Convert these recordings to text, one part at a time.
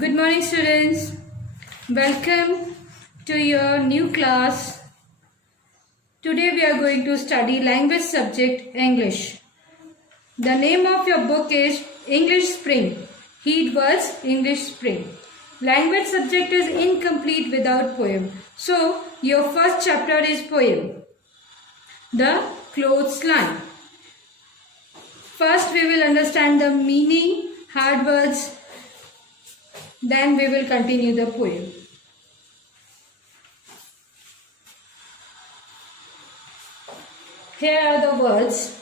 Good morning, students. Welcome to your new class. Today we are going to study language subject English. The name of your book is English Spring. Heat words English Spring. Language subject is incomplete without poem. So your first chapter is poem. The clothesline. First we will understand the meaning, hard words. Then we will continue the poem. Here are the words.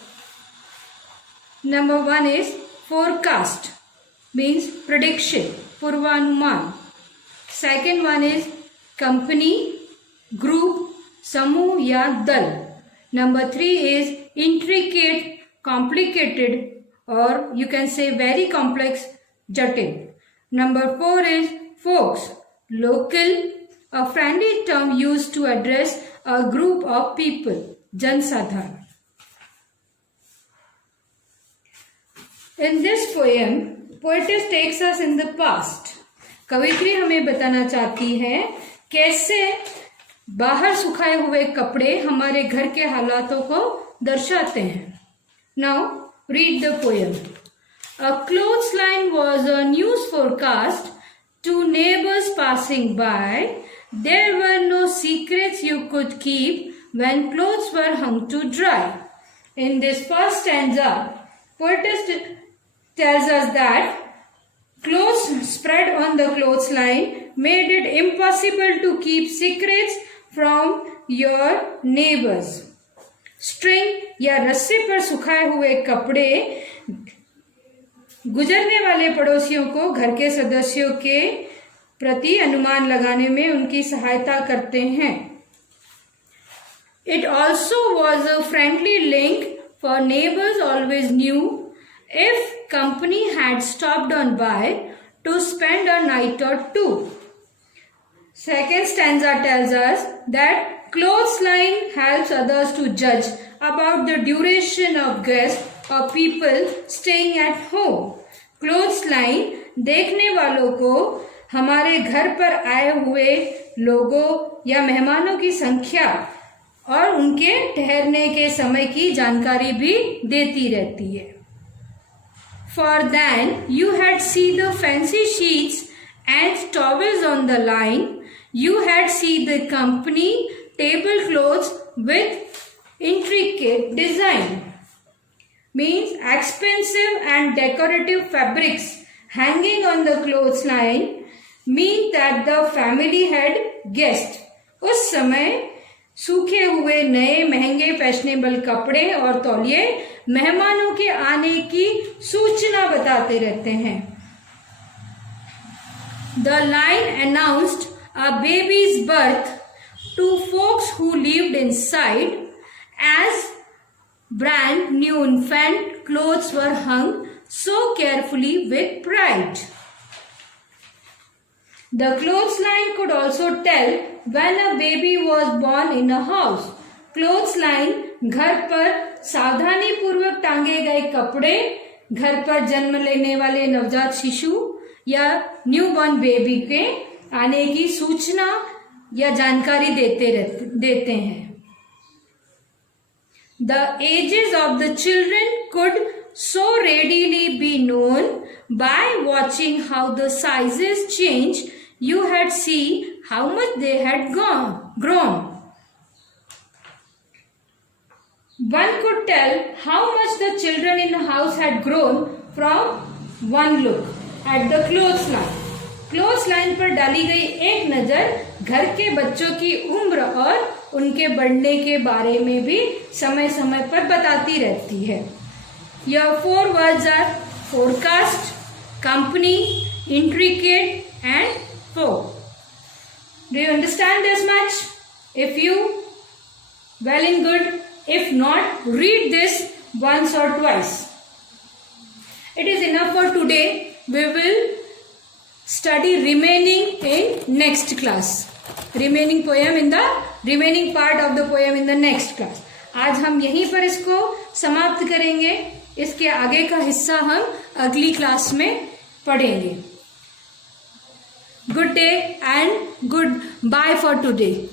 Number one is forecast, means prediction, purvanuman. Second one is company, group, samuh ya dal. Number three is intricate, complicated, or you can say very complex, jatil. Number four is folks, local, a friendly term used to address a group of people, jansadharan. In this poem, poetess takes us in the past. कवित्री हमें बताना चाहती है कैसे बाहर सुखाए हुए कपड़े हमारे घर के हालातों को दर्शाते हैं. Now read the poem. A clothesline was a news forecast to neighbors passing by. There were no secrets you could keep when clothes were hung to dry. In this first stanza, poetess tells us that clothes spread on the clothesline made it impossible to keep secrets from your neighbors. String या रस्सी पर सुखाए हुए कपड़े गुजरने वाले पड़ोसियों को घर के सदस्यों के प्रति अनुमान लगाने में उनकी सहायता करते हैं. It also was a friendly link, for neighbors always knew if company had stopped on by to spend a night or two. Second stanza tells us that clothesline helps others to judge about the duration of guests or people staying at home. Clothesline देखने वालों को हमारे घर पर आए हुए लोगों या मेहमानों की संख्या और उनके ठहरने के समय की जानकारी भी देती रहती है. For then you had seen the fancy sheets and towels on the line. You had seen the company tablecloths with intricate design. Means expensive and decorative fabrics hanging on the clothesline mean that the family had guests. उस समय सूखे हुए नए महंगे fashionable कपड़े और तौलिए मेहमानों के आने की सूचना बताते रहते हैं. The line announced a baby's birth to folks who lived inside. As brand new infant clothes were hung so carefully with pride. The clothesline could also tell when a baby was born in a house. Clothesline घर पर सावधानी पूर्वक टांगे गए कपड़े घर पर जन्म लेने वाले नवजात शिशु या न्यूबॉर्न बेबी के आने की सूचना या जानकारी देते हैं. The ages of the children could so readily be known by watching how the sizes change. You had seen how much they had grown. One could tell how much the children in the house had grown from one look at the clothesline. क्लोथ्सलाइन पर डाली गई एक नजर घर के बच्चों की उम्र और उनके बढ़ने के बारे में भी समय समय पर बताती रहती है. Your four words are forecast, company, intricate and folk. Do you understand this much? If you, well and good. If not, read this once or twice. It is enough for today. We will study remaining in next class. Remaining poem in the remaining part of the poem in the next class. आज हम यहीं पर इसको समाप्त करेंगे. इसके आगे का हिस्सा हम अगली क्लास में पढ़ेंगे. Good day and good bye for today.